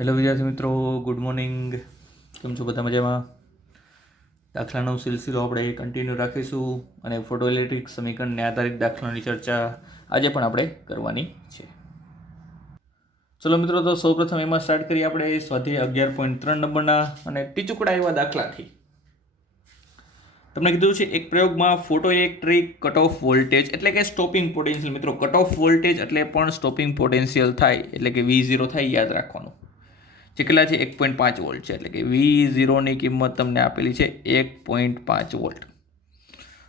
Hello વિદ્યાર્થી મિત્રો good morning કેમ છો બધા મજામાં? દાખલાનો સિલસિલો આપણે કન્ટિન્યુ રાખીશું અને ફોટો ઇલેક્ટ્રિક સમીકરણને આધારિત દાખલાની ચર્ચા આજે પણ આપણે કરવાની છે. ચલો મિત્રો, તો સૌપ્રથમ એમાં સ્ટાર્ટ કરીએ આપણે સ્વાધ્યાય અગિયાર પોઈન્ટ ત્રણ નંબરના અને ટીચુકડા એવા દાખલાથી. તમને કીધું છે, એક પ્રયોગમાં photo electric cut off voltage એટલે કે સ્ટોપિંગ પોટેન્શિયલ મિત્રો કટ ઓફ વોલ્ટેજ એટલે પણ સ્ટોપિંગ પોટેન્શિયલ થાય, એટલે કે વી ઝીરો થાય, યાદ રાખવાનું. જે કેટલા છે? એક પોઈન્ટ પાંચ વોલ્ટ છે. એટલે કે વી ઝીરોની કિંમત તમને આપેલી છે એક પોઈન્ટ પાંચ વોલ્ટ.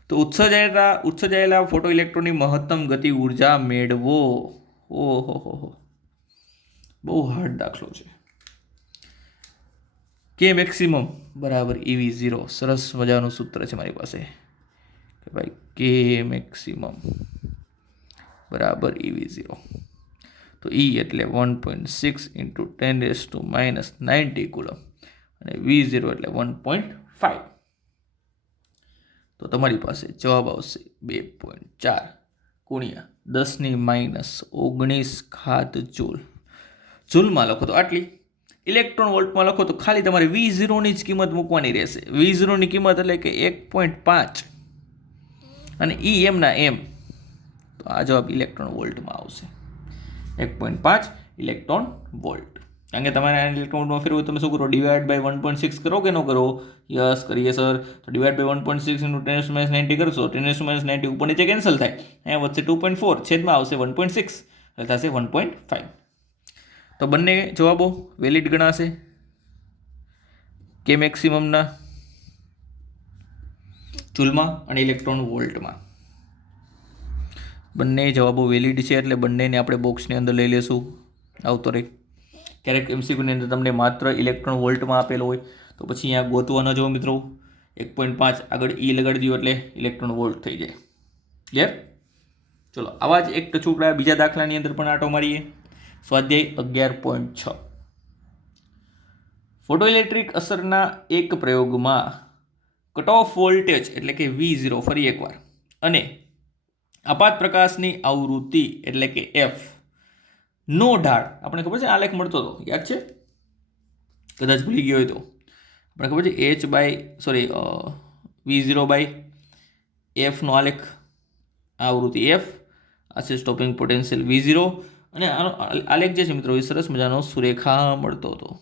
તો ઉત્સર્જાયેલા ઉત્સર્જાયેલા ફોટો ઇલેક્ટ્રોનની મહત્તમ ગતિ ઊર્જા મેળવો. ઓહો, હો બહુ હાર્ડ દાખલો છે. કે મેક્સિમમ બરાબર ઈવી ઝીરો સરસ મજાનું સૂત્ર છે મારી પાસે. કે ભાઈ, કે મેક્સિમમ બરાબર ઈવી ઝીરો તો ઈ એટલે one point six into ten raise to minus ninety coulomb અને વી ઝીરો એટલે વન પોઈન્ટ ફાઇવ તો તમારી પાસે જવાબ આવશે બે પોઈન્ટ ચાર ગુણ્યા દસની માઇનસ ઓગણીસ ખાત જૂલ. જૂલમાં લખો તો આટલી. ઇલેક્ટ્રોન વોલ્ટમાં લખો તો ખાલી તમારે વી ઝીરોની જ કિંમત મૂકવાની રહેશે. વી ઝીરોની કિંમત એટલે કે એક પોઈન્ટ પાંચ. અને ઈ એમના એમ તો આ જવાબ ઇલેક્ટ્રોન વોલ્ટમાં આવશે. એક પોઈન્ટ પાંચ ઇલેક્ટ્રોન વોલ્ટ. કારણ કે તમારે ઇલેક્ટ્રોન વોલ્ટમાં ફેરવું તમે શું કરો? Divide by one point six કરો કે ન કરો? યસ, કરીએ સર. તો divide by one point six into ten minus ninety કરશો. ટેન માઇનસ નાઇન્ટી ઉપર નીચે કેન્સલ થાય. અહીંયા વચ્ચે ટુ પોઈન્ટ ફોર છેદમાં આવશે વન પોઈન્ટ સિક્સ એટલે થશે વન પોઈન્ટ ફાઇવ તો બંને જવાબો વેલિડ ગણાશે. કે મેક્સિમમના ચૂલમાં અને ઇલેક્ટ્રોન વોલ્ટમાં. બંને જવાબો વેલિડ છે એટલે બંનેને આપણે બોક્સની અંદર લઈ લેશું. આવતો રહે. ક્યારેક એમસીક્યુની અંદર તમને માત્ર ઇલેક્ટ્રોન વોલ્ટમાં આપેલો હોય, તો પછી અહીંયા ગોતવા ન જવો મિત્રો. એક પોઈન્ટ પાંચ આગળ ઈ લગાડી દો એટલે ઇલેક્ટ્રોન વોલ્ટ થઈ જાય. ક્લિયર ચલો, આવા જ એક ટચુકડા બીજા દાખલાની અંદર પણ આટો મારીએ. સ્વાધ્યાય અગિયાર પોઈન્ટ છ. ફોટોઇલેક્ટ્રિક અસરના એક પ્રયોગમાં કટ ઓફ વોલ્ટેજ એટલે કે વી ઝીરો ફરી એકવાર. અને આપાત પ્રકાશની આવૃત્તિ એટલે કે એફ નો ઢાળ. આપણે ખબર છે? આલેખ મળતો હતો. યાદ છે? કદાચ ભૂલી ગયો હોય તો. આપણે ખબર છે? H by sorry V zero by એફનો આલેખ. આવૃત્તિ એફ આ સ્ટોપિંગ પોટેન્શિયલ વી ઝીરો અને આનો આલેખ જે છે મિત્રો, એ સરસ મજાનો સુરેખા મળતો હતો.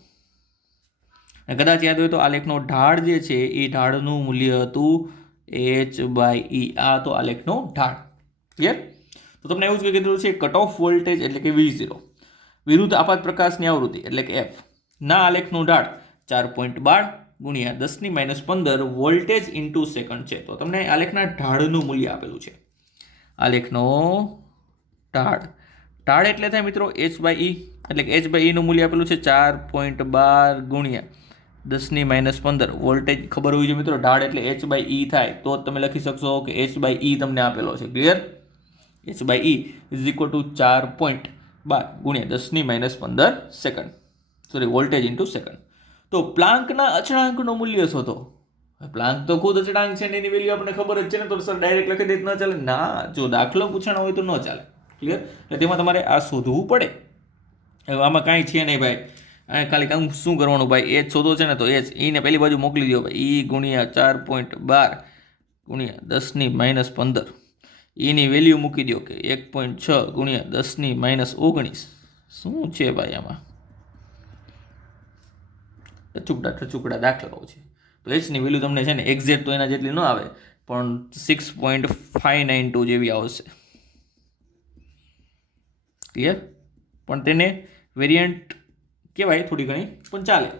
અને કદાચ યાદ હોય તો આલેખનો ઢાળ જે છે, એ ઢાળનું મૂલ્ય હતું એચ બાય ઈ આ તો આલેખનો ઢાળ. ક્લિયર તો તમને એવું જ કીધું છે કટ ઓફ વોલ્ટેજ એટલે કે વી ઝીરો વિરુદ્ધ આપાત પ્રકાશની આવૃત્તિ એટલે કે એફ ના આલેખનું ઢાળ ચાર પોઈન્ટ બાર ગુણ્યા દસની માઇનસ પંદર વોલ્ટેજ ઇન્ટુ સેકન્ડ છે. તો તમને આલેખના ઢાળનું મૂલ્ય આપેલું છે. આલેખનો ઢાળ. ઢાળ એટલે થાય મિત્રો એચ બાય ઈ એટલે કે એચ બાય ઈનું મૂલ્ય આપેલું છે ચાર પોઈન્ટ બાર ગુણ્યા દસની માઇનસ પંદર. વોલ્ટેજ ખબર હોવી જોઈએ મિત્રો, ઢાળ એટલે એચ બાય ઈ થાય. તો જ તમે લખી શકશો કે એચ બાય ઈ તમને આપેલો છે. Clear H by E is equal to ચાર પોઈન્ટ બાર ગુણ્યા દસની માઇનસ પંદર second sorry voltage into second તો પ્લાન્કના અચળાંકનું મૂલ્ય શોધો પ્લાન્ક તો ખુદ અચળાંક છે ને એની વેલ્યુ આપણને ખબર જ છે ને તો સર ડાયરેક્ટ લખી દે ન ચાલે ના જો દાખલો પૂછાણો હોય તો ન ચાલે ક્લિયર એટલે તેમાં તમારે આ શોધવું પડે હવે આમાં કાંઈ છે નહીં ભાઈ આ ખાલી કામ શું કરવાનું ભાઈ એચ શોધો છે ને તો એચ ઈને પહેલી બાજુ મોકલી દો ભાઈ ઈ ગુણ્યા ચાર પોઈન્ટ બાર ગુણ્યા દસની માઇનસ પંદર ઈની વેલ્યુ મૂકી દો કે એક પોઈન્ટ છ ગુણ્યા દસની માઇનસ ઓગણીસ. શું છે ભાઈ આમાં? ટચુકડા ટચુકડા દાખલાઓ છે. તો એચની વેલ્યુ તમને છે ને એક્ઝેક્ટ તો એના જેટલી ન આવે, પણ six point five nine two જેવી આવશે. ક્લિયર પણ તેને વેરિયન્ટ કહેવાય થોડી ઘણી, પણ ચાલે.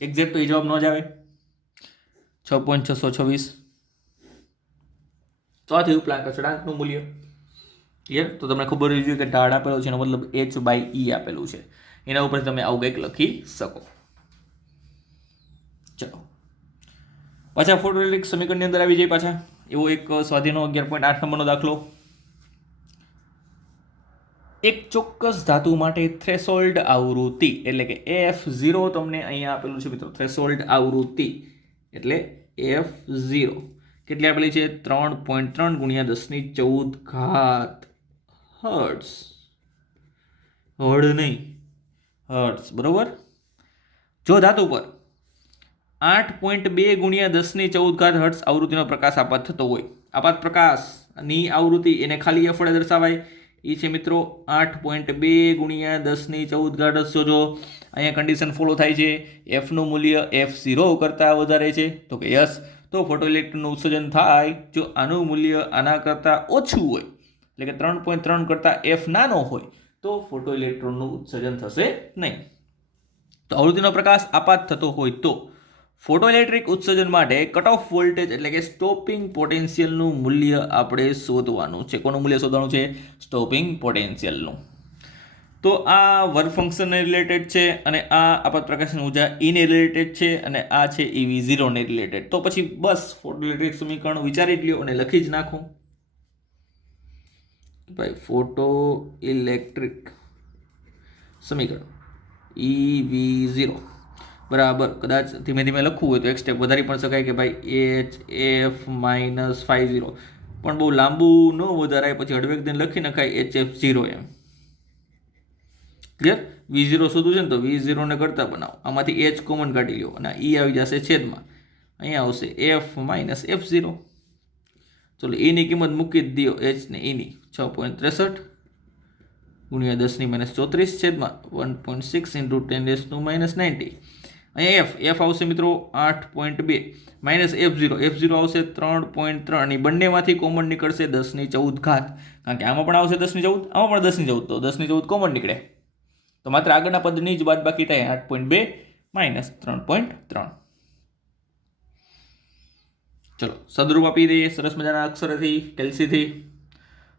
એક્ઝેક્ટ તો એ જવાબ ન જ આવે. છ પોઈન્ટ છસો છવ્વીસ. થયું પ્લાન્ટ અચળાંકનું મૂલ્ય. ક્લિયર તો તમને ખબર હોવી જોઈએ કે ઢાળ આપેલો છે એનો મતલબ એચ બાય ઈ આપેલું છે. એના ઉપર તમે આવું કંઈક લખી શકો. ચલો. પાછા ફોટોલિક સમીકરણની અંદર આવી જાય પાછા. એવો એક સ્વાધીનો અગિયાર પોઈન્ટ આઠ નંબરનો દાખલો. એક ચોક્કસ ધાતુ માટે થ્રેશોલ્ડ આવૃત્તિ એટલે કે એફ ઝીરો તમને અહીંયા આપેલું છે મિત્રો. થ્રેશોલ્ડ આવૃત્તિ એટલે એફ ઝીરો કેટલી આપેલી છે? ત્રણ પોઈન્ટ ત્રણ ગુણ્યા દસની ચૌદ ઘાત હર્ટ્સ હર્ડ નહીં. હર્ટ્સ બરોબર? જો ધાતુ પર આઠ પોઈન્ટ બે ગુણ્યા દસની ચૌદ ઘાત હર્ટ્સ આવૃત્તિનો પ્રકાશ આપાત થતો હોય. આપાત પ્રકાશની આવૃત્તિ એને ખાલી એફ દર્શાવાય. એ છે મિત્રો આઠ પોઈન્ટ બે ગુણ્યા દસની ચૌદ ઘાત હર્ટ્સ જોજો અહીંયા કન્ડિશન ફોલો થાય છે. એફનું મૂલ્ય એફ ઝીરો કરતાં વધારે છે. તો કે યસ તો ફોટો ઇલેક્ટ્રોનનું ઉત્સર્જન થાય જો આનું મૂલ્ય આના કરતાં ઓછું હોય, એટલે કે ત્રણ પોઈન્ટ ત્રણ કરતાં એફ નાનો હોય, તો ફોટો ઇલેક્ટ્રોનનું ઉત્સર્જન થશે નહીં. તો આવૃત્તિનો પ્રકાશ આપાત થતો હોય તો ફોટોઇલેક્ટ્રિક ઉત્સર્જન માટે કટ ઓફ વોલ્ટેજ એટલે કે સ્ટોપિંગ પોટેન્શિયલનું મૂલ્ય આપણે શોધવાનું છે. કોનું મૂલ્ય શોધવાનું છે? સ્ટોપિંગ પોટેન્શિયલનું. તો આ વર્ક ફંક્શનને રિલેટેડ છે અને આ આપાત પ્રકાશની ઊર્જા ઈને રિલેટેડ છે અને આ છે ઈવી ઝીરોને રિલેટેડ તો પછી બસ ફોટોઇલેક્ટ્રિક સમીકરણ વિચારી જ લ્યો અને લખી જ નાખો. ભાઈ ફોટો ઇલેક્ટ્રિક સમીકરણ. ઇવી ઝીરો બરાબર. કદાચ ધીમે ધીમે લખવું હોય તો એક સ્ટેપ વધારી પણ શકાય કે ભાઈ H F minus five zero પણ બહુ લાંબુ ન વધારાય, પછી હળવેક દિન લખી નખાય H F zero M. Clear V zero શોધવું છે ને તો વી ઝીરોને કરતા બનાવો. આમાંથી એચ કોમન કાઢી લો અને ઈ આવી જશે છેદમાં. અહીંયા આવશે એફ માઇનસ એફ ઝીરો ચલો એની કિંમત મૂકી જ દો એચ ને એની છ પોઈન્ટ ત્રેસઠ ગુણ્યા દસની માઇનસ ચોત્રીસ છેદમાં one point six into ten ડેસનું minus ninety અહીંયા એફ એફ આવશે મિત્રો આઠ પોઈન્ટ બે. Minus F zero F zero આવશે ત્રણ પોઈન્ટ ત્રણ અને બંનેમાંથી કોમન નીકળશે દસની ચૌદ ઘાત. કારણ કે આમાં પણ આવશે દસની ચૌદ, આમાં પણ દસની ચૌદ. તો દસની ચૌદ કોમન નીકળે. તો માત્ર આગળના પદની જ બાદ બાકી થાય આઠ પોઈન્ટ બે, માઇનસ ત્રણ પોઈન્ટ ત્રણ. ચલો, સદરૂપ આપી દઈએ, સરસ મજાના અક્ષરેથી, કેલ્સીથી.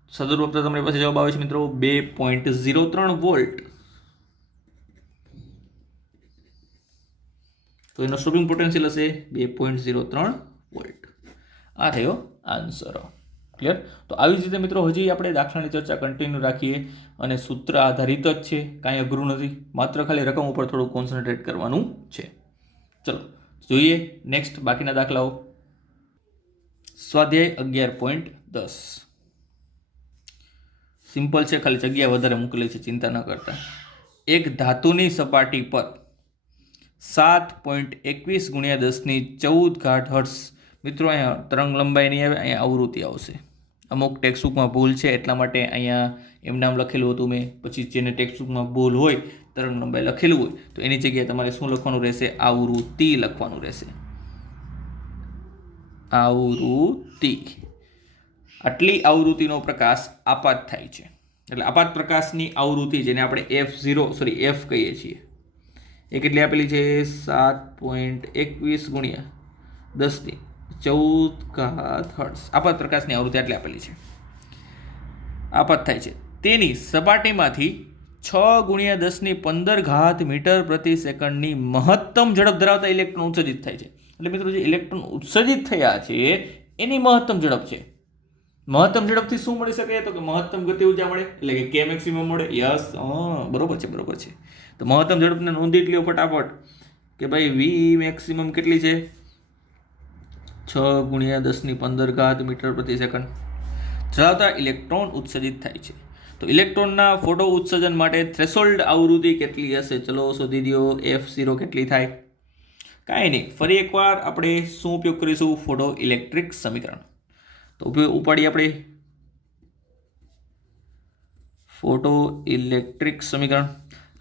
સદરૂપ તો તમારી પાસે જવાબ આવે છે મિત્રો, બે પોઈન્ટ ઝીરો ત્રણ વોલ્ટ. તો એનો સ્ટોપિંગ પોટેન્શિયલ હશે બે પોઈન્ટ ઝીરો ત્રણ વોલ્ટ. આ થયો આન્સર. ક્લિયર? તો આવી જ રીતે મિત્રો, હજી આપણે દાખલાની ચર્ચા કન્ટિન્યુ રાખીએ. અને સૂત્ર આધારિત જ છે, કાંઈ અઘરું નથી. માત્ર ખાલી રકમ ઉપર થોડું કોન્સન્ટ્રેટ કરવાનું છે. ચલો, જોઈએ નેક્સ્ટ બાકીના દાખલાઓ. સ્વાધ્યાય અગિયાર પોઈન્ટ દસ. સિમ્પલ છે, ખાલી જગ્યા વધારે મોકલી છે, ચિંતા ન કરતા. એક ધાતુની સપાટી પર સાત પોઈન્ટ એકવીસ ગુણ્યા દસની ચૌદ ઘાટ હર્ટ્સ મિત્રો, અહીંયા તરંગ લંબાઈ નહીં આવે, અહીંયા આવૃત્તિ આવશે. અમુક ટેક્સબુકમાં ભૂલ છે એટલા માટે અહીંયા એમ નામ લખેલું હતું મેં. પછી જેને ટેક્સબુકમાં ભૂલ હોય તરણ લંબાઈ લખેલું હોય, તો એની જગ્યાએ તમારે શું લખવાનું રહેશે? આવૃત્તિ લખવાનું રહેશે. આવૃત્તિ. આટલી આવૃત્તિનો પ્રકાશ આપાત થાય છે. એટલે આપાત પ્રકાશની આવૃત્તિ જેને આપણે એફ ઝીરો સોરી એફ કહીએ છીએ. એ કેટલી આપેલી છે? સાત પોઈન્ટ એકવીસ ગુણ્યા દસની. ચૌદ ઘાત હર્ટ્સ આપાત પ્રકાશની આવૃત્તિ આટલી આપેલી છે. આપાત થાય છે. તેની સપાટીમાંથી છ ગુણ્યા દસની પંદર ઘાત મીટર પ્રતિ સેકન્ડની મહત્તમ ઝડપ ધરાવતા ઇલેક્ટ્રોન ઉત્સર્જિત થાય છે. એટલે મિત્રો જે ઇલેક્ટ્રોન ઉત્સર્જિત થયા છે, એની મહત્તમ ઝડપ છે. મહત્તમ ઝડપથી શું મળી શકે? તો કે મહત્તમ ગતિ ઊર્જા મળે. એટલે કે કે મેક્સિમમ મળે. યસ બરોબર છે બરોબર છે. તો મહત્તમ ઝડપને નોંધી લ્યો ફટાફટ. કે ભાઈ વી મેક્સિમમ કેટલી છે? છ ગુણ્યા દસની પંદર ઘાત મીટર પ્રતિ સેકન્ડ. ધરાવતા ઇલેક્ટ્રોન ઉત્સર્જિત થાય છે. તો ઇલેક્ટ્રોનના ફોટો ઉત્સર્જન માટે થ્રેશોલ્ડ આવૃત્તિ કેટલી હશે? ચલો શોધી દો. એફ ઝીરો કેટલી થાય? કાંઈ નહીં. ફરી એકવાર આપણે શું ઉપયોગ કરીશું? ફોટો ઇલેક્ટ્રિક સમીકરણ. તો ઉપાડીએ આપણે. ફોટો ઇલેક્ટ્રિક સમીકરણ.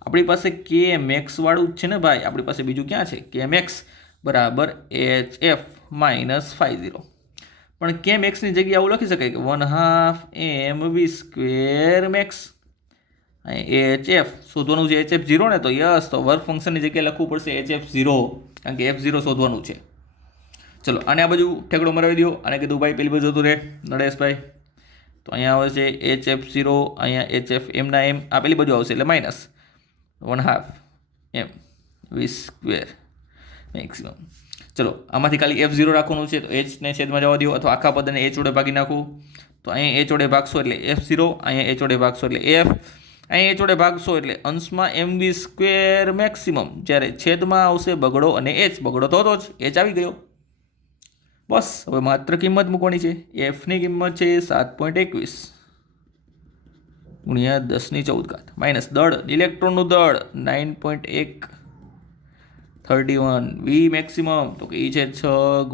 આપણી પાસે કે મેક્સ વાળું જ છે ને ભાઈ? આપણી પાસે બીજું ક્યાં છે? કે મેક્સ બરાબર H F minus five zero. પણ કે મેક્સની જગ્યાએ આવું લખી શકાય કે one half M V square max H F શોધવાનું છે એચ એફ ઝીરો ને તો યસ, તો વર્ક ફંક્શનની જગ્યાએ લખવું પડશે એચ એફ ઝીરો, કારણ કે એફ ઝીરો શોધવાનું છે. ચલો, આને આ બાજુ ઠેકડો મરાવી દો. અને કીધું ભાઈ પેલી બાજુ જતું રહે નરેશભાઈ. તો અહીંયા આવે છે એચ એફ ઝીરો, અહીંયા એચ એફ એમના એમ આ પેલી બાજુ આવશે એટલે minus one half M V square maximum. ચલો, આમાંથી ખાલી એફ ઝીરો રાખવાનું છે, તો એચને છેદમાં જવા દો, અથવા આખા પદને એચ વડે ભાગી નાખું. તો અહીંયા એચ વડે ભાગશો એટલે એફ ઝીરો અહીંયા એચ વડે ભાગશો એટલે એફ અહીં એચ વડે ભાગશો એટલે અંશમાં એમ બી સ્ક્વેર મેક્સિમમ જ્યારે છેદમાં આવશે બગડો અને એચ બગડો તો જ એચ આવી ગયો. બસ, હવે માત્ર કિંમત મૂકવાની છે. એફની કિંમત છે સાત પોઈન્ટ એકવીસ. ગુણ્યા દસની ચૌદ ઘાત માઇનસ દળ, ઇલેક્ટ્રોનનું દળ નાઇન પોઈન્ટ એક. થર્ટી વન વી મેક્સિમમ તો કે એ છે છ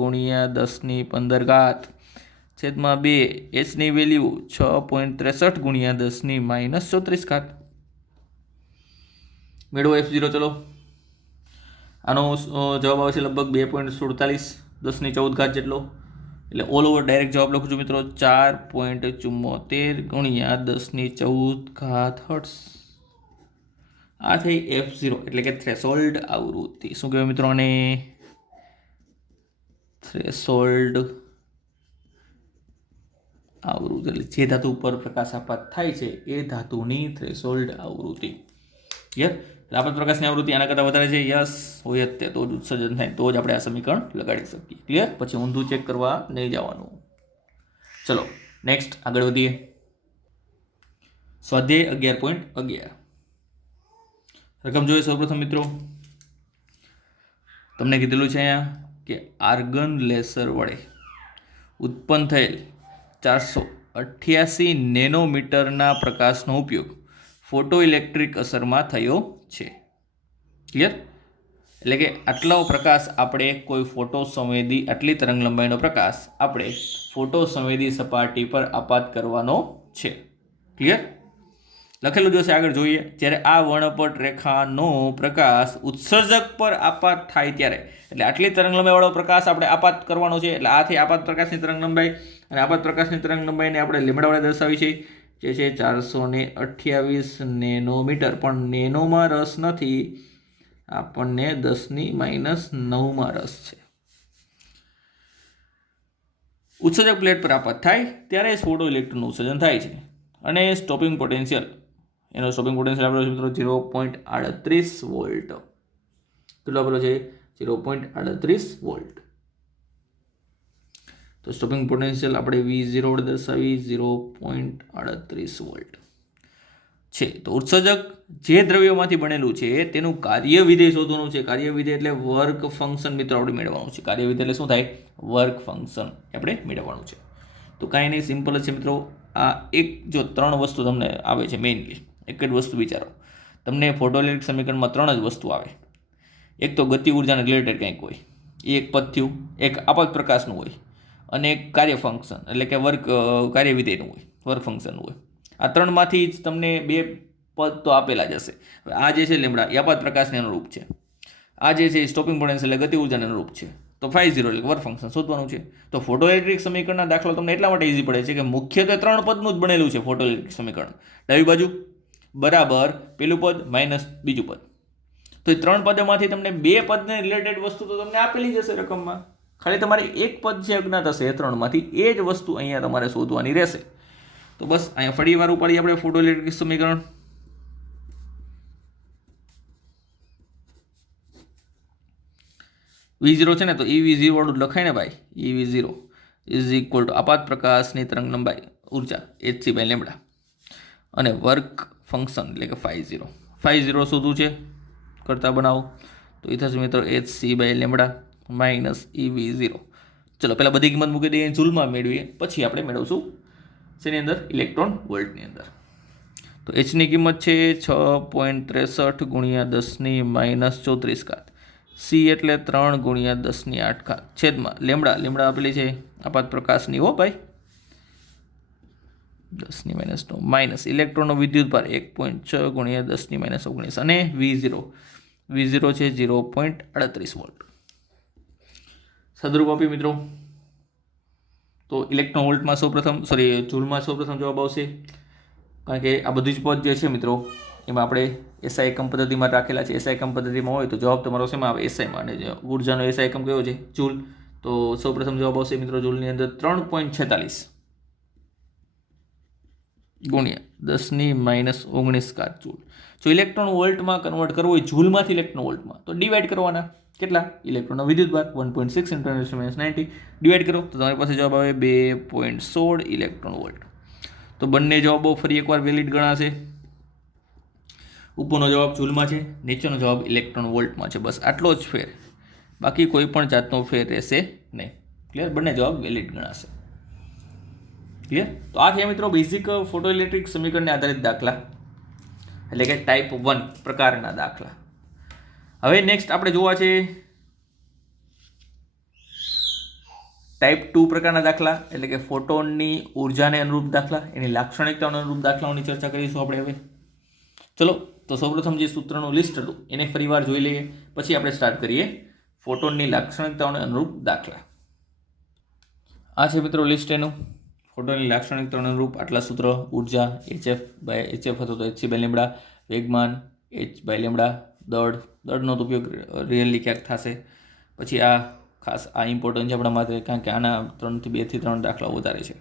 ગુણ્યા દસની પંદર ઘાત છેદમાં બે. એચની વેલ્યુ છ પોઈન્ટ ત્રેસઠ ગુણ્યા દસની માઇનસ ચોત્રીસ ઘાત. મેળવો એફ ઝીરો ચલો. આનો જવાબ આવશે લગભગ બે પોઈન્ટ સુડતાલીસ દસની ચૌદ ઘાત જેટલો. એટલે ઓલ ઓવર ડાયરેક્ટ જવાબ લખું છું મિત્રો, ચાર પોઈન્ટ ચુમ્મોતેર ગુણ્યા દસની ચૌદ ઘાત હર્ટ્સ આ થઈ એફ ઝીરો એટલે કે થ્રેસોલ્ડ આવૃત્તિ. શું કહેવાય મિત્રો આને? થ્રેસોલ્ડ આવૃત્તિ. એટલે જે ધાતુ ઉપર પ્રકાશ આપાત થાય છે, એ ધાતુની થ્રેસોલ્ડ આવૃત્તિ. યસ આપાત પ્રકાશની આવૃત્તિ, આના કરતાં વધારે છે? યસ હોય તે. તો જ ઉત્સર્જન થાય. તો જ આપણે આ સમીકરણ લગાડી શકીએ. ક્લિયર પછી ઊંધું ચેક કરવા નહીં જવાનું. ચલો નેક્સ્ટ આગળ વધીએ. સ્વાધ્યાય અગિયાર પોઈન્ટ અગિયાર. રકમ જોઈએ સૌપ્રથમ મિત્રો. તમને કીધેલું છે અહીંયા કે આર્ગન લેસર વડે ઉત્પન્ન થયેલ ચારસો અઠ્યાસી નેનોમીટરના પ્રકાશનો ઉપયોગ ફોટો ઇલેક્ટ્રિક અસરમાં થયો છે. ક્લિયર? એટલે કે આટલો પ્રકાશ આપણે કોઈ ફોટો સંવેદી આટલી તરંગ લંબાઈનો પ્રકાશ આપણે ફોટો સંવેદી સપાટી પર આપાત કરવાનો છે. ક્લિયર? લખેલું જોશે આગળ જોઈએ. જ્યારે આ વર્ણપટ રેખાનો પ્રકાશ ઉત્સર્જક પર આપાત થાય ત્યારે. એટલે આટલી તરંગ લંબાઈવાળો પ્રકાશ આપણે આપાત કરવાનો છે. એટલે આથી આપાત પ્રકાશની તરંગ લંબાઈ અને આપાત પ્રકાશની તરંગ લંબાઈને આપણે લીમડા વડે દર્શાવી છે. જે છે ચારસો ને અઠ્યાવીસ નેનોમીટર. પણ નેનોમાં રસ નથી. આપણને દસની માઇનસ નવમાં રસ છે. ઉત્સર્જક પ્લેટ પર આપાત થાય ત્યારે ફોટો ઇલેક્ટ્રોનનું ઉત્સર્જન થાય છે. અને સ્ટોપિંગ પોટેન્શિયલ એનો સ્ટોપિંગ પોટેન્શિયલ આપેલો છે મિત્રો ઝીરો પોઈન્ટ આડત્રીસ વોલ્ટ કેટલો આપેલો છે? ઝીરો પોઈન્ટ આડત્રીસ વોલ્ટ તો સ્ટોપિંગ પોટેન્શિયલ આપણે વી ઝીરો વડે દર્શાવી ઝીરો પોઈન્ટ આડત્રીસ વોલ્ટ છે, તો ઉત્સર્જક જે દ્રવ્યોમાંથી બનેલું છે, તેનું કાર્ય વિધેય શોધવાનું છે. કાર્ય વિધેય એટલે વર્ક ફંક્શન મિત્રો આપણે મેળવવાનું છે. કાર્ય વિધેય એટલે શું થાય? વર્ક ફંક્શન આપણે મેળવવાનું છે. તો કાંઈ નહીં સિમ્પલ જ છે મિત્રો. આ એક, જો ત્રણ વસ્તુ તમને આવે છે મેઇનલી એક જ વસ્તુ વિચારો. તમને ફોટોઇલેક્ટ્રિક સમીકરણમાં ત્રણ જ વસ્તુ આવે. એક તો ગતિ ઉર્જાને રિલેટેડ કંઈક હોય. એ એક પદ થયું, એક આપત પ્રકાશનું હોય અને એક કાર્ય ફંક્શન એટલે કે વર્ક કાર્ય વિધેયનું હોય, વર્ક ફંક્શનનું હોય. આ ત્રણમાંથી જ તમને બે પદ તો આપેલા જ હશે. આ જે છે લીમડા એ આપાત પ્રકાશને અનુરૂપ છે. આ જે છે સ્ટોપિંગ પોટેન્શિયલ એટલે ગતિ ઉર્જાને અનુરૂપ છે. તો ફાઈવ ઝીરો એટલે વર્ક ફંક્શન શોધવાનું છે. તો ફોટો ઇલેક્ટ્રિક સમીકરણના દાખલા તમને એટલા માટે ઇઝી પડે છે કે મુખ્યત્વે ત્રણ પદનું જ બનેલું છે ફોટોઇલેક્ટ્રિક સમીકરણ. ડાબી બાજુ બરાબર પેલું પદ માઇનસ બીજું પદ. તો એ ત્રણ પદોમાંથી તમને બે પદને રિલેટેડ વસ્તુ તો તમને આપેલી જશે રકમમાં. ખાલી તમારે એક પદ જે અજ્ઞાત હશે એ ત્રણમાંથી એ જ વસ્તુ અહીંયા તમારે શોધવાની રહેશે. તો બસ, અહીંયા ફરી વાર ઉપાડીએ આપણે ફોટો ઇલેક્ટ્રિક સમીકરણ. વી ઝીરો છે ને, તો ઈ વી ઝીરો વાળું લખાય ને ભાઈ. E V zero is equal to આપાત પ્રકાશની તરંગ લંબાઈ ઊર્જા એચ સી બાય લેમડા અને વર્ક ફંક્શન એટલે કે ફાઇવ ઝીરો. ફાઇવ ઝીરો શોધવું છે? કરતા બનાવો. તો એ થશે મિત્રો H C by lambda minus E V zero. ચલો પહેલાં બધી કિંમત મૂકી દઈએ જૂલમાં મેળવીએ. પછી આપણે મેળવશું શેની અંદર? ઇલેક્ટ્રોન વોલ્ટની અંદર. તો એચની કિંમત છે છ પોઈન્ટ ત્રેસઠ ગુણ્યા દસની માઇનસ ચોત્રીસ ઘાત. સી એટલે ત્રણ ગુણ્યા દસની આઠ ઘાત. છેદમાં લેમડા. લેમડા આપેલી છે આપાત પ્રકાશની, હો ભાઈ. દસની માઇનસ નવ માઇનસ ઇલેક્ટ્રોનનો વિદ્યુત ભાર એક પોઈન્ટ છ ગુણ્યા દસની માઇનસ ઓગણીસ અને વી ઝીરો વી ઝીરો છે ઝીરો પોઈન્ટ અડત્રીસ વોલ્ટ સદરૂપ મિત્રો. તો ઇલેક્ટ્રોન વોલ્ટમાં સૌપ્રથમ સોરી જૂલમાં સૌપ્રથમ જવાબ આવશે. કારણ કે આ બધી જ પદ જે છે મિત્રો, એમાં આપણે એસઆઈ એકમ પદ્ધતિમાં રાખેલા છે. એસઆઈ એકમ પદ્ધતિમાં હોય તો જવાબ તમારો શેમાં આવે? એસઆઈમાં અને ઉર્જાનો એસઆઈ એકમ કયો છે? જૂલ તો સૌપ્રથમ જવાબ આવશે મિત્રો જૂલની અંદર ત્રણ પોઈન્ટ છેતાલીસ. ગુણ્યા. દસની માઇનસ ઓગણીસ કાચ જૂલ. જો ઇલેક્ટ્રોન વોલ્ટમાં કન્વર્ટ કરવું હોય જૂલમાંથી ઇલેક્ટ્રોન વોલ્ટમાં તો ડિવાઈડ કરવાના. કેટલા? ઇલેક્ટ્રોનનો વિદ્યુત ભાર one point six into minus ninety divide કરો, તો તમારી પાસે જવાબ આવે બે પોઈન્ટ સોળ ઇલેક્ટ્રોન વોલ્ટ તો બંને જવાબો ફરી એકવાર વેલિડ ગણાશે. ઉપરનો જવાબ જૂલમાં છે, નીચેનો જવાબ ઇલેક્ટ્રોન વોલ્ટમાં છે. બસ આટલો જ ફેર. બાકી કોઈ પણ જાતનો ફેર રહેશે નહીં. ક્લિયર બંને જવાબ વેલિડ ગણાશે. ક્લિયર તો આ થયા મિત્રો બેઝિક ફોટો ઇલેક્ટ્રિક સમીકરણને આધારિત દાખલા. એટલે કે ટાઈપ વન પ્રકારના દાખલા. હવે નેક્સ્ટ આપણે જોવા છે ટાઈપ ટુ પ્રકારના દાખલા, એટલે કે ફોટોનની ઉર્જાને અનુરૂપ દાખલા, એની લાક્ષણિકતાઓને અનુરૂપ દાખલાઓની ચર્ચા કરીશું આપણે હવે. ચલો, તો સૌપ્રથમ જે સૂત્રનું લિસ્ટ હતું, એને ફરીવાર જોઈ લઈએ, પછી આપણે સ્ટાર્ટ કરીએ. ફોટોનની લાક્ષણિકતાઓને અનુરૂપ દાખલા. આ છે મિત્રો લિસ્ટ એનું. ફોટોની લાક્ષણિકતાઓને અનુરૂપ આટલા સૂત્ર, ઊર્જા એચએફ બાય એચએફ હતો તો એચસી બાય લેમડા વેગમાન એચ બાય લેમડા દળ, દળનો તો ઉપયોગ રિયલી ક્યાંક થશે. પછી આ ખાસ આ ઇમ્પોર્ટન્ટ છે આપણા માટે, કારણ કે આના ત્રણથી બેથી ત્રણ દાખલા વધારે છે.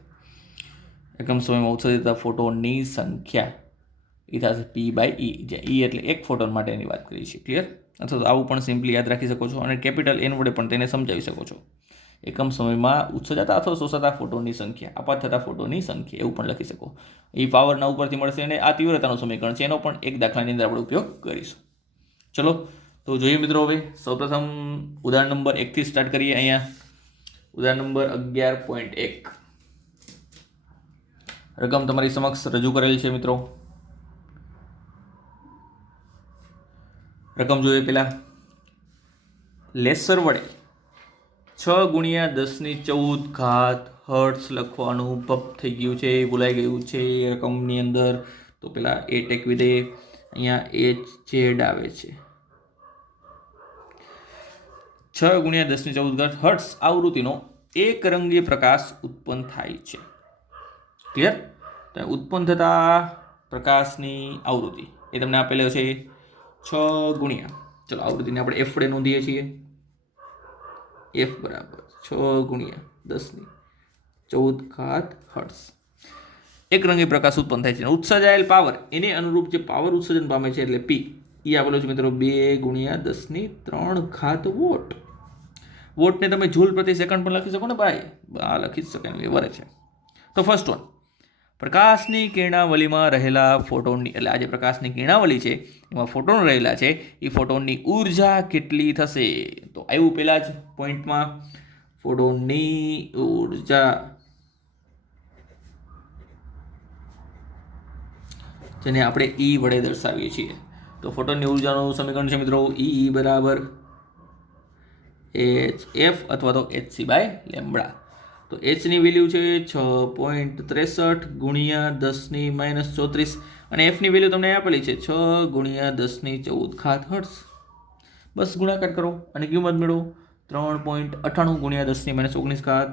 એકમ સમયમાં ઉત્સર્જિત ફોટોની સંખ્યા એ થશે પી બાય ઈ જે ઈ એટલે એક ફોટોન માટેની વાત કરી છે. ક્લિયર અથવા તો આવું પણ સિમ્પલી યાદ રાખી શકો છો અને કેપિટલ એન વડે પણ તેને સમજાવી શકો છો. એકમ સમયમાં ઉત્સર્જાતા અથવા શોષાતા ફોટોની સંખ્યા આપાત થતા ફોટોની સંખ્યા, એવું પણ લખી શકો. એ પાવરના ઉપરથી મળશે અને આ તીવ્રતાનું સમીકરણ છે, એનો પણ એક દાખલાની અંદર આપણે ઉપયોગ કરીશું. ચલો, તો જોઈએ મિત્રો હવે, સૌપ્રથમ ઉદાહરણ નંબર એકથી સ્ટાર્ટ કરીએ અહીંયા. ઉદાહરણ નંબર અગિયાર પોઈન્ટ એક. રકમ તમારી સમક્ષ રજૂ કરેલી છે મિત્રો. રકમ જોઈએ પહેલાં લેસર વડે છ ગુણ્યા દસની ચૌદ ઘાત હર્ટ્સ લખવાનું પપ થઈ ગયું છે ભૂલાઈ ગયું છે રકમની અંદર. તો પેલા એ ટેકવી દઈએ અહીંયા એચ ઝેડ આવે છે. છ ગુણ્યા દસની ચૌદ ઘાત હર્ટ્સ આવૃત્તિનો એક રંગી પ્રકાશ ઉત્પન્ન થાય છે. ક્લિયર? તો ઉત્પન્ન થતા પ્રકાશની આવૃત્તિ. એ તમને આપેલો છે છ ગુણ્યા. ચલો આવૃત્તિને આપણે એફ વડે નોંધીએ છીએ. એફ બરાબર. છ ગુણ્યા દસની. ચૌદ ઘાત હર્ટ્સ એક રંગી પ્રકાશ ઉત્પન્ન થાય છે ઉત્સર્જાયેલ પાવર, એને અનુરૂપ જે પાવર ઉત્સર્જન પામે છે એટલે પી એ આપેલો છે મિત્રો બે ગુણ્યા દસની ત્રણ ઘાત વોટ. વોટને તમે જૂલ પ્રતિ સેકન્ડ પણ લખી શકો ને ભાઈ? આ લખી જ શકાય એમ વરે છે. તો ફર્સ્ટ વન પ્રકાશની કિરણાવલીમાં રહેલા ફોટોનની, એટલે આ જે પ્રકાશની કિરણાવલી છે, એમાં ફોટોન રહેલા છે, એ ફોટોનની ઊર્જા કેટલી થશે? તો આવ્યું પહેલાં જ પોઈન્ટમાં, ફોટોનની ઊર્જા. જેને આપણે ઈ વડે દર્શાવીએ છીએ. તો ફોટોનની ઉર્જાનું સમીકરણ છે મિત્રો ઈ બરાબર એચ એફ અથવા તો એચ સી બાય લેમડા તો એચની વેલ્યુ છે છ પોઈન્ટ ત્રેસઠ ગુણ્યા દસની માઇનસ ચોત્રીસ. અને એફની વેલ્યુ તમને આપેલી છે છ ગુણ્યા દસની ચૌદ. ખાત હર્ટ્સ બસ ગુણાકાર કરો અને કિંમત મેળવો. ત્રણ પોઈન્ટ અઠ્ઠાણું ગુણ્યા દસની માઇનસ ઓગણીસ ખાત.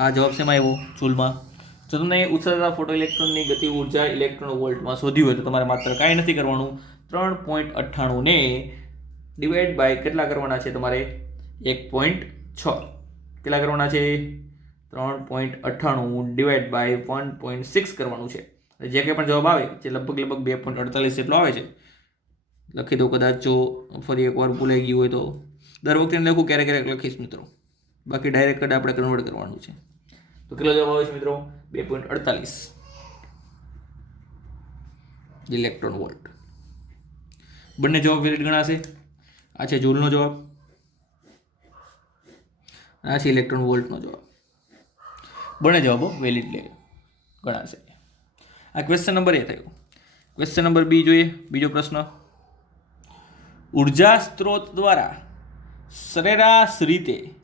આ જવાબ શેમાં આવ્યો? ચૂલમાં. જો તમને ઉત્સર્જતા ફોટો ઇલેક્ટ્રોનની ગતિ ઊર્જા ઇલેક્ટ્રોન વોલ્ટમાં શોધી હોય તો તમારે માત્ર કાંઈ નથી કરવાનું. ત્રણ પોઈન્ટ અઠ્ઠાણુંને ડિવાઈડ બાય કેટલા કરવાના છે તમારે? એક પોઈન્ટ છ. કેટલા કરવાના છે? ત્રણ પોઈન્ટ અઠ્ઠાણું divide by one point six કરવાનું છે. જે કંઈ પણ જવાબ આવે, જે લગભગ લગભગ બે પોઈન્ટ અડતાલીસ જેટલો આવે છે, લખી દો કદાચ જો ફરી એકવાર ભૂલાઈ ગયું હોય તો. દર વખતે લખું, ક્યારેક ક્યારેક લખીશ મિત્રો. બાકી ડાયરેક્ટ આપણે કન્વર્ટ કરવાનું છે. તો કેટલો જવાબ આવે છે મિત્રો? બે પોઈન્ટ અડતાલીસ. ઇલેક્ટ્રોન વોલ્ટ બંને જવાબ વેલિડ ગણાશે. આ છે જૂલનો જવાબ. આ છે ઇલેક્ટ્રોન વોલ્ટનો જવાબ. બંને જવાબો વેલિડ લે ગણાશે. આ ક્વેશ્ચન નંબર એ થયો. ક્વેશ્ચન નંબર બી જોઈએ. બીજો પ્રશ્ન. ઊર્જા સ્ત્રોત દ્વારા સરેરાશ રીતે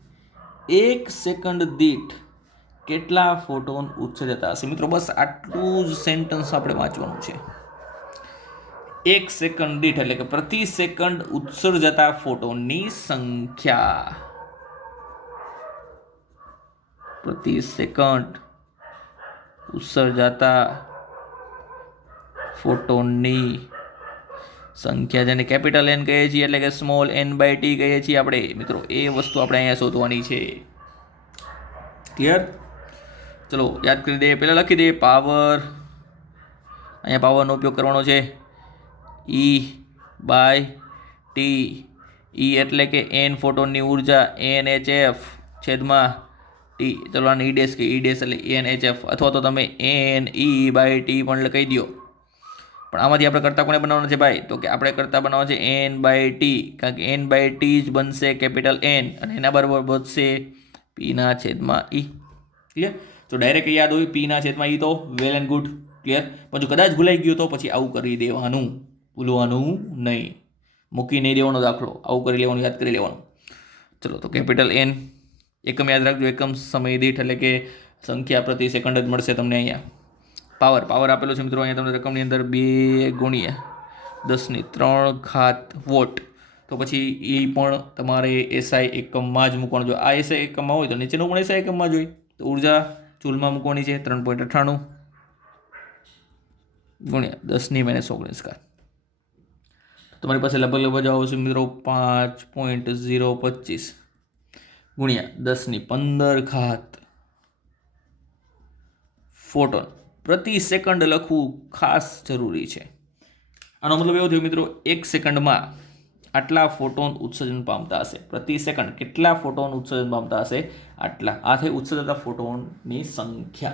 એક સેકન્ડ દીઠ કેટલા ફોટોન ઉત્સર્જતા હશે? મિત્રો, બસ આટલું જ સેન્ટન્સ આપણે વાંચવાનું છે. એક સેકન્ડ દીઠ એટલે કે પ્રતિ સેકન્ડ ઉત્સર્જતા ફોટોનની સંખ્યા. પ્રતિ સેકન્ડ ઉત્સર્જાતા ફોટોનની સંખ્યા જેને કેપિટલ એન કહીએ છીએ એટલે કે સ્મોલ એન બાય ટી કહીએ છીએ આપણે. મિત્રો, એ વસ્તુ આપણે અહીંયા શોધવાની છે. ક્લિયર ચલો, યાદ કરી દઈએ. પહેલાં લખી દઈએ પાવર અહીંયા પાવરનો ઉપયોગ કરવાનો છે. ઈ બાય ટી ઈ એટલે કે એન ફોટોનની ઊર્જા એન એચ એફ છેદમાં ટી ચલો ઈ ડેશ કે ઈ ડેશ એટલે એન એચ એફ અથવા તો તમે એન ઈ બાય ટી પણ કહી દો પણ આમાંથી આપણે કરતા કોને બનાવવાનું છે ભાઈ? તો કે આપણે કરતા બનાવવાનું છે એન બાય ટી કારણ કે એન બાય ટી જ બનશે કેપિટલ એન અને એના બરાબર બનશે પીના છેદમાં ઈ ક્લિયર તો ડાયરેક્ટ યાદ હોય પીના છેદમાં ઈ તો વેલ એન્ડ ગુડ ક્લિયર પણ જો કદાચ ભૂલાઈ ગયું તો પછી આવું કરી દેવાનું. ભૂલવાનું નહીં. મૂકી નહીં દેવાનો દાખલો. આવું કરી લેવાનું, યાદ કરી લેવાનું. ચલો, તો કેપિટલ એન એકમ યાદ રાખજો, એકમ સમય દીઠ, એટલે કે સંખ્યા પ્રતિ સેકન્ડ જ મળશે તમને અહીંયા. પાવર પાવર આપેલો છે મિત્રો, અહીંયા તમને રકમની અંદર બે ગુણ્યા દસની ત્રણ ઘાત વોટ. તો પછી એ પણ તમારે એસઆઈ એકમમાં જ મૂકવાનું. જોઈએ આ એસઆઈ એકમમાં હોય તો નીચેનું પણ એસઆઈ એકમમાં જ હોય. તો ઊર્જા ચૂલમાં મૂકવાની છે, ત્રણ પોઈન્ટ અઠ્ઠાણું ગુણ્યા દસની માઇનસ ઓગણીસ ઘાત. તમારી પાસે લગભગ લગભગ આવશે મિત્રો, પાંચ પોઈન્ટ ઝીરો પચીસ. ગુણ્યા દસની પંદર ઘાત ફોટોન. પ્રતિ સેકન્ડ લખવું ખાસ જરૂરી છે. આનો મતલબ એવો થયો મિત્રો, એક સેકન્ડમાં આટલા ફોટોન ઉત્સર્જન પામતા હશે. પ્રતિ સેકન્ડ કેટલા ફોટોન ઉત્સર્જન પામતા હશે? આટલા. આ થઈ ઉત્સર્જતા ફોટોનની સંખ્યા.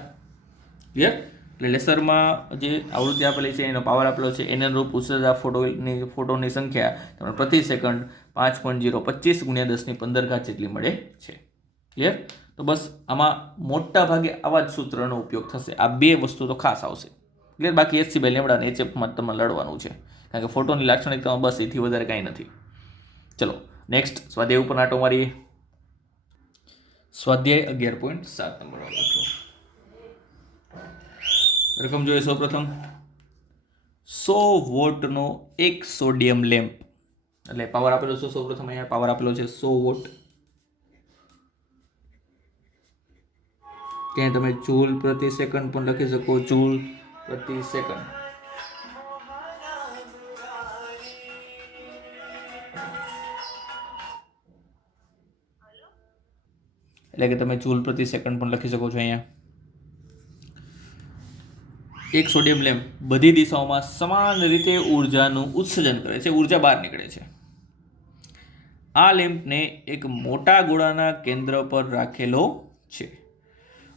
ક્લિયર એટલે લેસરમાં જે આવૃત્તિ આપેલી છે, એનો પાવર આપેલો છે, એને અનુરૂપ ઉત્સર્જા ફોટોની ફોટોની સંખ્યા તમને પ્રતિ સેકન્ડ પાંચ પોઈન્ટ જીરો પચીસ ગુણ્યા દસની પંદર ઘાત જેટલી મળે છે. ક્લિયર તો બસ આમાં મોટા ભાગે આવા જ સૂત્રનો ઉપયોગ થશે. આ બે વસ્તુ તો ખાસ આવશે. ક્લિયર બાકી એચસી બાય લેમડા અને એચએફમાં તમારે લડવાનું છે. કારણ કે ફોટોની લાક્ષણિકતામાં બસ એથી વધારે કાંઈ નથી. ચલો નેક્સ્ટ સ્વાધ્યાય ઉપર નાટો મારી સ્વાધ્યાય અગિયાર પોઈન્ટ સાત નંબર વાળો રકમ જોઈએ સૌ પ્રથમ સો વોટનો એક સોડિયમ લેમ્પ. એટલે પાવર આપેલો છે સૌ પ્રથમ અહીંયા પાવર આપેલો છે સો વોટ. ત્યાં તમે જૂલ પ્રતિ સેકન્ડ પણ લખી શકો, જૂલ પ્રતિ સેકન્ડ એટલે કે તમે જૂલ પ્રતિ સેકન્ડ પણ લખી શકો છો અહીંયા. એક સોડિયમ લેમ્પ બધી દિશાઓમાં સમાન રીતે ઉર્જાનું ઉત્સર્જન કરે છે, ઊર્જા બહાર નીકળે છે. આ લેમ્પને એક મોટા ગોળાના કેન્દ્ર પર રાખેલો છે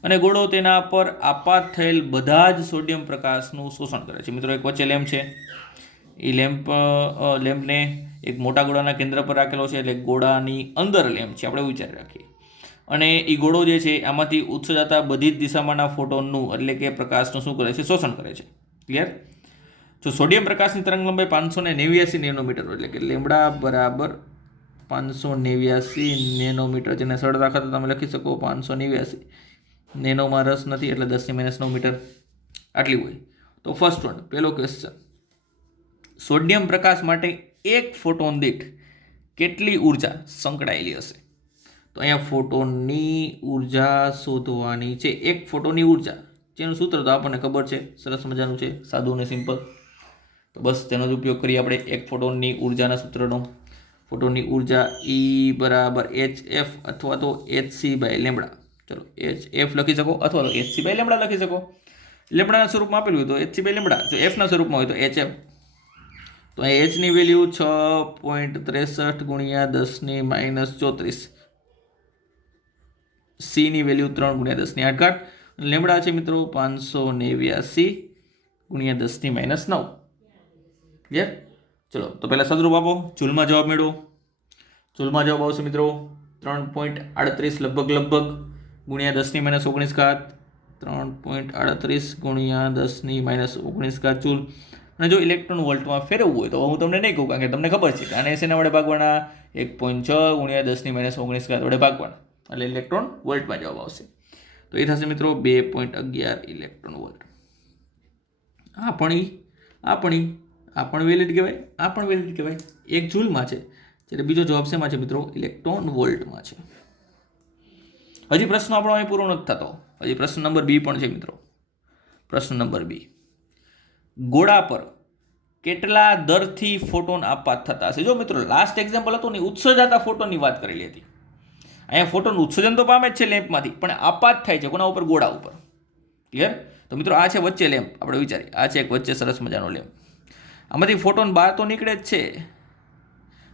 અને ગોળો તેના પર આપાત થયેલ બધા જ સોડિયમ પ્રકાશનું શોષણ કરે છે. મિત્રો, એક વચ્ચે લેમ્પ છે. એ લેમ્પ લેમ્પને એક મોટા ગોળાના કેન્દ્ર પર રાખેલો છે એટલે ગોળાની અંદર લેમ્પ છે. આપણે વિચારી રાખીએ. અને એ ગોળો જે છે, આમાંથી ઉત્સર્જાતા બધી જ દિશામાંના ફોટોનનું એટલે કે પ્રકાશનું શું કરે છે, શોષણ કરે છે. ક્લિયર જો સોડિયમ પ્રકાશની તરંગ લંબાઈ પાંચસો ને નેવ્યાસી નેનોમીટર એટલે કે લેમડા બરાબર પાંચસો નેવ્યાસી નેનોમીટર જેને સરળ રાખો તો તમે લખી શકો પાંચસો નેવ્યાસી. નેનોમાં રસ નથી, એટલે દસની માઇનસ નવ મીટર આટલી હોય. તો ફર્સ્ટ વન પહેલો ક્વેશ્ચન સોડિયમ પ્રકાશ માટે એક ફોટોન દીઠ કેટલી ઊર્જા સંકળાયેલી હશે? તો અહીંયા ફોટોનની ઊર્જા શોધવાની છે. એક ફોટોની ઊર્જા, જેનું સૂત્ર તો આપણને ખબર છે, સરસ મજાનું છે, સાદું અને સિમ્પલ. તો બસ તેનો જ ઉપયોગ કરીએ આપણે એક ફોટોનની ઉર્જાના સૂત્રનો. ફોટોનની ઊર્જા ઈ બરાબર એચ એફ અથવા તો એચ સી બાય લેમડા ચલો એચ એફ લખી શકો અથવા તો એચ સી બાય લેમડા લખી શકો. લેમડાના સ્વરૂપમાં આપેલું હોય તો એચ સી બાય લેમડા જો એફના સ્વરૂપમાં હોય તો એચ એફ તો અહીં એચની વેલ્યુ છ પોઈન્ટ ત્રેસઠ ગુણ્યા દસની માઇનસ ચોત્રીસ. સીની વેલ્યુ ત્રણ ગુણ્યા દસની આઠ ઘાટ લેમડા છે મિત્રો પાંચસો નેવ્યાસી ગુણ્યા દસની માઇનસ નવ. ક્લિયર ચલો, તો પહેલાં સદરૂપ આપો. ચૂલમાં જવાબ મેળવો. ચૂલમાં જવાબ આવશે મિત્રો ત્રણ પોઈન્ટ આડત્રીસ લગભગ લગભગ ગુણ્યા દસની માઇનસ ઓગણીસ ઘાત ત્રણ પોઈન્ટ આડત્રીસ ગુણ્યા દસની માઇનસ ઓગણીસ ઘાત ચૂલ. અને જો ઇલેક્ટ્રોન વોલ્ટમાં ફેરવવું હોય તો હું તમને નહીં કહું, કારણ કે તમને ખબર છે કે આને શેના વડે ભાગવાના એક પોઈન્ટ છ ગુણ્યા દસની માઇનસ ઓગણીસ ઘાત વડે ભાગવાના. એટલે ઇલેક્ટ્રોન વોલ્ટમાં જવાબ આવશે. તો એ થશે મિત્રો બે પોઈન્ટ અગિયાર ઇલેક્ટ્રોન વોલ્ટ. આ પણ આ પણ આ પણ વેલિડ કહેવાય, આ પણ વેલિડ કહેવાય. એક જૂલમાં છે. જ્યારે બીજો જવાબ શેમાં છે મિત્રો? ઇલેક્ટ્રોન વોલ્ટમાં છે. હજી પ્રશ્ન આપણો અહીં પૂરો નથી થતો. હજી પ્રશ્ન નંબર બી પણ છે મિત્રો. પ્રશ્ન નંબર બી. ગોળા પર કેટલા દરથી ફોટોન આપવા થતા હશે? જો મિત્રો લાસ્ટ એક્ઝામ્પલ હતું ને, ઉત્સર્જાતા ફોટોનની વાત કરેલી હતી. અહીંયા ફોટોનું ઉત્સર્જન તો પામે જ છે લેમ્પમાંથી, પણ આપાત થાય છે, કોના ઉપર? ગોળા ઉપર. ક્લિયર તો મિત્રો આ છે વચ્ચે લેમ્પ, આપણે વિચારીએ. આ છે એક વચ્ચે સરસ મજાનો લેમ્પ. આમાંથી ફોટોન બહાર તો નીકળે જ છે,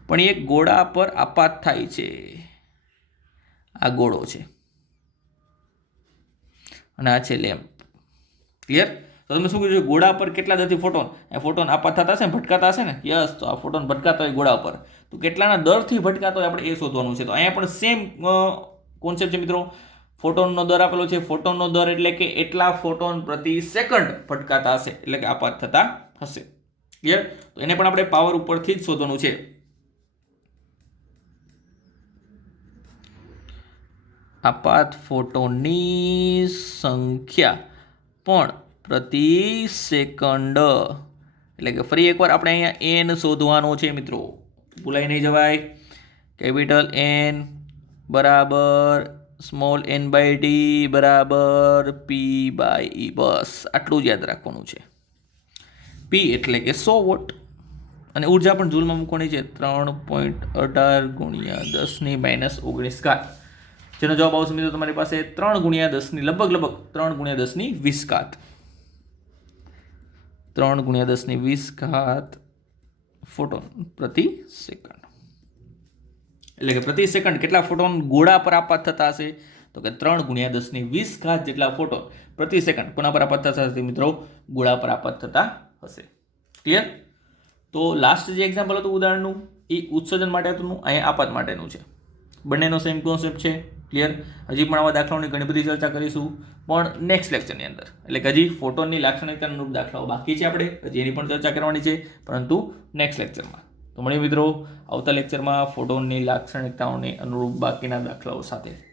પણ એક ગોળા પર આપાત થાય છે. આ ગોળો છે. અને આ છે લેમ્પ. ક્લિયર તો તમે શું કીધું ગોળા પર કેટલા દરથી ફોટોન એ ફોટોન આપાત થતા હશે ને? ભટકાતા હશે ને? યસ તો આ ફોટોન ભટકાતા હોય ગોળા પર તો કેટલાના દરથી ભટકાતા હોય આપણે એ શોધવાનું છે. તો અહીંયા પણ સેમ કોન્સેપ્ટ છે મિત્રો. ફોટોનનો દર આપેલો છે. ફોટોનનો દર એટલે કે એટલા ફોટોન પ્રતિ સેકન્ડ ફટકાતા હશે. એટલે કે આપાત થતા હશે. ક્લિયર તો એને પણ આપણે પાવર ઉપરથી જ શોધવાનું છે. આપાત ફોટોનની સંખ્યા. પણ પ્રતિ સેકન્ડ. એટલે કે ફરી એકવાર આપણે અહીંયા એન શોધવાનો છે મિત્રો. ભૂલાઈ નહીં જવાય. કેપિટલ એન બરાબર સ્મોલ એન બાય ડી બરાબર પી બાય ઈ બસ, આટલું જ યાદ રાખવાનું છે. પી એટલે કે સો વોટ. અને ઊર્જા પણ જૂલમાં મૂકવાની છે ત્રણ પોઈન્ટ અઢાર ગુણ્યા દસની માઇનસ ઓગણીસ ઘાત. જેનો જવાબ આવશે મિત્રો તમારી પાસે ત્રણ ગુણ્યા દસની લગભગ લગભગ ત્રણ ગુણ્યા દસની વીસ ઘાત. ત્રણ ગુણ્યા દસની વીસ ઘાત ફોટોન પ્રતિ સેકન્ડ. એટલે કે પ્રતિ સેકન્ડ કેટલા ફોટોન ગોળા પર આપાત થતા હશે? તો કે ત્રણ ગુણ્યા દસની વીસ ઘાત જેટલા ફોટોન પ્રતિ સેકન્ડ કોના પર આપાત થતા હશે મિત્રો? ગોળા પર આપાત થતા હશે. ક્લિયર તો લાસ્ટ જે એક્ઝામ્પલ હતું ઉદાહરણનું, એ ઉત્સર્જન માટે હતું અહીંયા આપાત માટેનું છે. બંનેનો સેમ કોન્સેપ્ટ છે. ક્લિયર હજી પણ આવા દાખલાઓની ઘણી બધી ચર્ચા કરીશું. પણ નેક્સ્ટ લેક્ચરની અંદર. એટલે હજી ફોટોનની લાક્ષણિકતા અનુરૂપ દાખલાઓ બાકી છે આપણે. હજી એની પણ ચર્ચા કરવાની છે. પરંતુ નેક્સ્ટ લેક્ચરમાં તો મળીએ મિત્રો, આવતા લેક્ચરમાં ફોટોનની લાક્ષણિકતાઓને અનુરૂપ બાકીના દાખલાઓ સાથે.